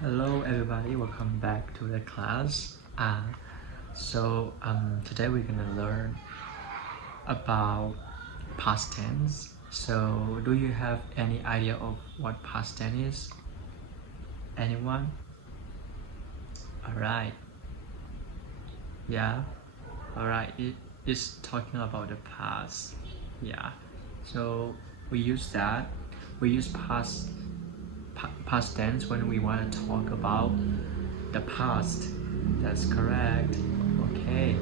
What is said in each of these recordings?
Hello everybody, welcome back to the class. Today we're gonna learn about past tense. So do you have any idea of what past tense is? Anyone? Alright. Yeah. Alright, it is talking about the past. Yeah. So we use that. We use past tense when we want to talk about the past. That's correct. Okay,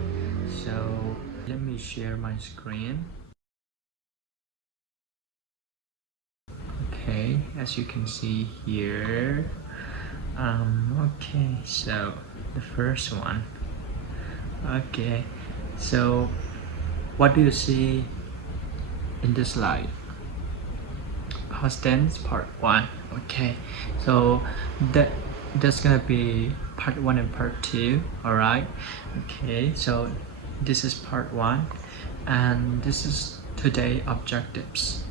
so let me share my screen. Okay, as you can see here. Okay, so the first one. Okay, so what do you see in this slide? Past tense part 1. Okay, so that's gonna be part 1 and part 2. All right. Okay, so this is part 1 and this is today objectives.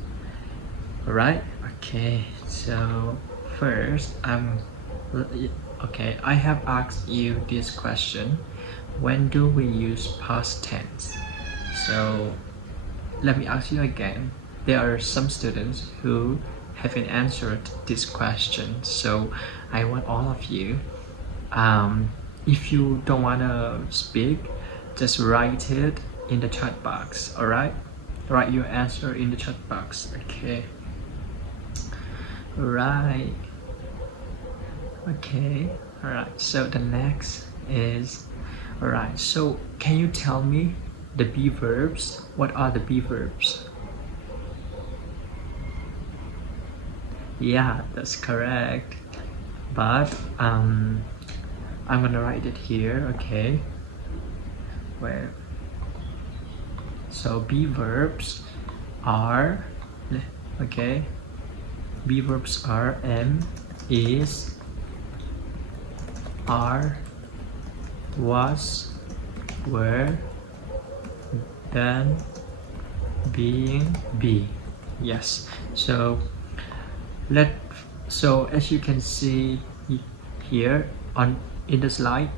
All right. Okay, so first I have asked you this question: when do we use past tense? So let me ask you again. There are some students who haven't answered this question, so I want all of you, if you don't want to speak, just write it in the chat box. All right, write your answer in the chat box. Okay. Right. Okay. All right, so the next is, all right, so can you tell me the be verbs? What are the be verbs? Yeah, that's correct, but I'm gonna write it here. Okay, where, so be verbs are, okay, be verbs are am, is, are, was, were, done, being, be. Yes, so as you can see here in the slide,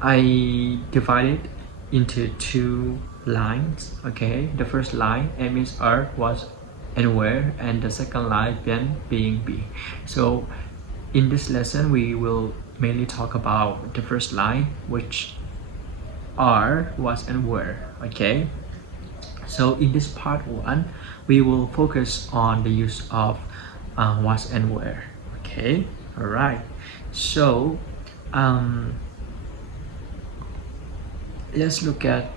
I divided into 2 lines. Okay, the first line am, is, are, was, and were, and the second line then being, be. So in this lesson we will mainly talk about the first line, which are, was, and were. Okay, so in this part 1 we will focus on the use of was and were. Okay, all right, so let's look at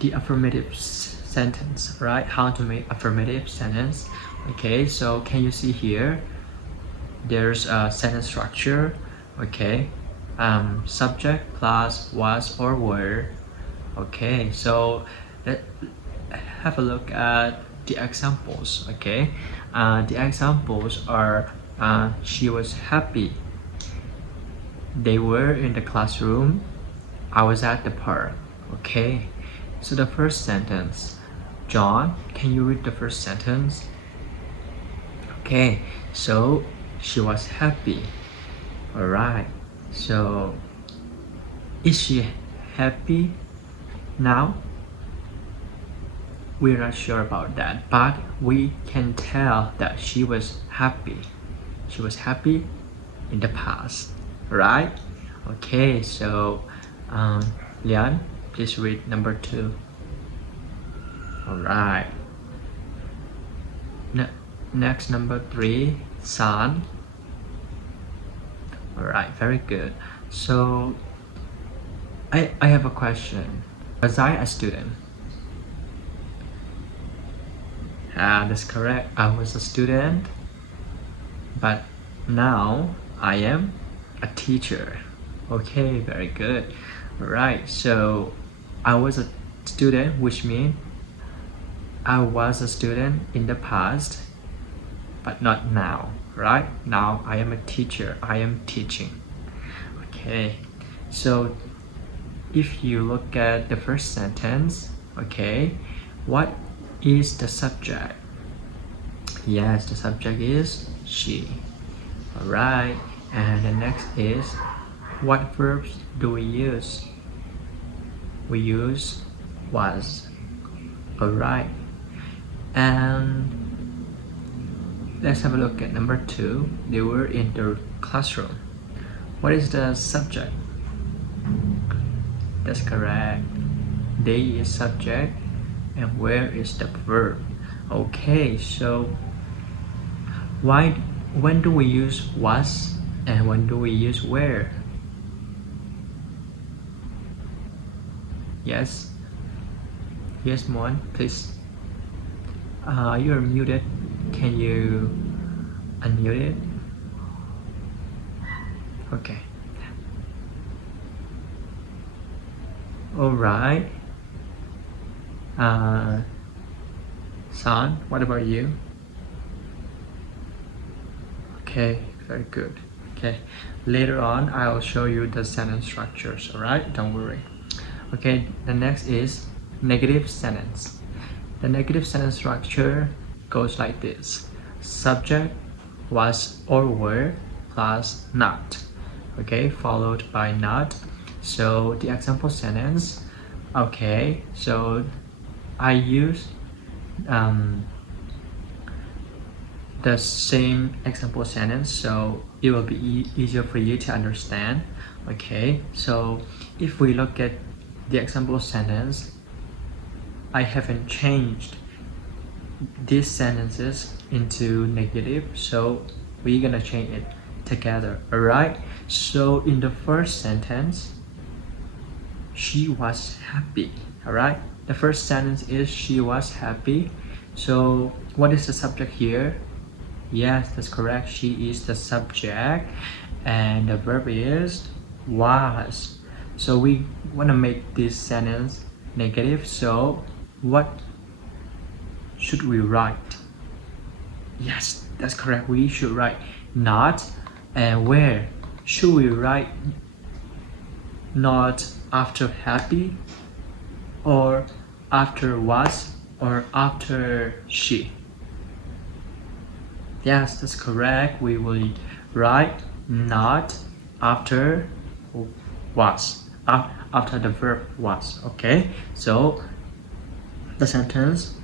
the affirmative sentence, right? How to make affirmative sentence. Okay, so can you see here there's a sentence structure? Okay, subject plus was or were. Okay, so let's have a look at the examples. Okay, the examples are she was happy, they were in the classroom, I was at the park. Okay, so the first sentence, John, can you read the first sentence? Okay, so she was happy. All right, so is she happy now? We're not sure about that, but we can tell that she was happy. She was happy in the past, right? Okay, so Lian, please read number 2. All right. Next, number 3, San. All right, very good. So I have a question. Was I a student? That's correct. I was a student, but now I am a teacher. Okay, very good. All right, so I was a student, which means I was a student in the past, but not now, right? Now I am a teacher. I am teaching. Okay, so if you look at the first sentence, okay, what is the subject? Yes, the subject is she. Alright, and the next is, what verbs do we use? We use was. Alright, and let's have a look at number 2. They were in the classroom. What is the subject? That's correct. They is subject and where is the verb. Okay, so when do we use was and when do we use where? Yes, Mon, please. You're muted. Can you unmute it? Okay. Alright. San, what about you? Okay, very good. Okay, later on I'll show you the sentence structures, alright? Don't worry. Okay, the next is negative sentence. The negative sentence structure goes like this: subject, was or were, plus not. Okay, followed by not. So the example sentence, okay, so I use the same example sentence, so it will be easier for you to understand. Okay, so if we look at the example sentence, I haven't changed these sentences into negative, so we're gonna change it together. Alright, so in the first sentence, she was happy. Alright, the first sentence is she was happy. So what is the subject here? Yes, that's correct, she is the subject, and the verb is was. So we want to make this sentence negative, so what should we write? Yes, that's correct, we should write not. And where should we write not after happy, or after was, or after she? Yes, that's correct, we will write not after was, after the verb was. Okay, so the sentence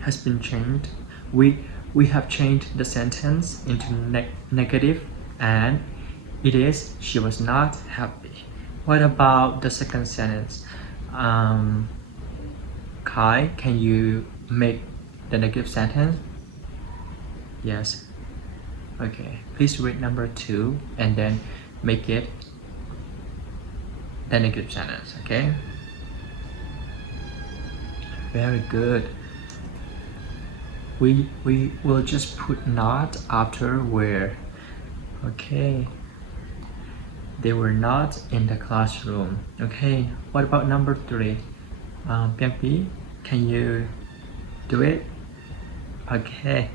has been changed. We have changed the sentence into negative, and it is she was not happy. What about the second sentence? Kai, can you make the negative sentence? Yes. Okay, please read number 2 and then make it the negative sentence. Okay, very good. We will just put not after where. Okay, they were not in the classroom. Okay, what about number 3? Piangpi, can you do it? Okay,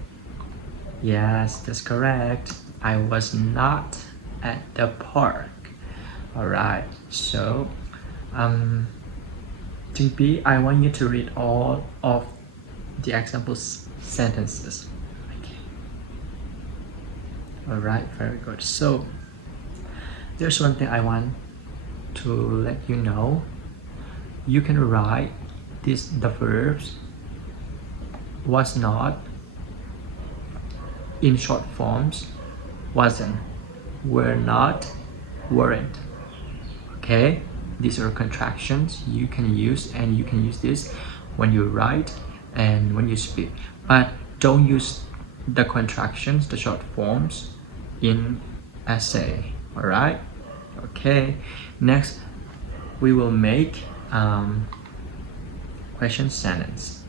yes, that's correct, I was not at the park. Alright, so Jingpi, I want you to read all of the example sentences. Okay. Alright, very good. So there's one thing I want to let you know. You can write the verbs was not in short forms: wasn't, were not, weren't. Okay, these are contractions you can use, and you can use this when you write and when you speak, but don't use the contractions, the short forms, in essay. Alright, okay, next we will make question sentence.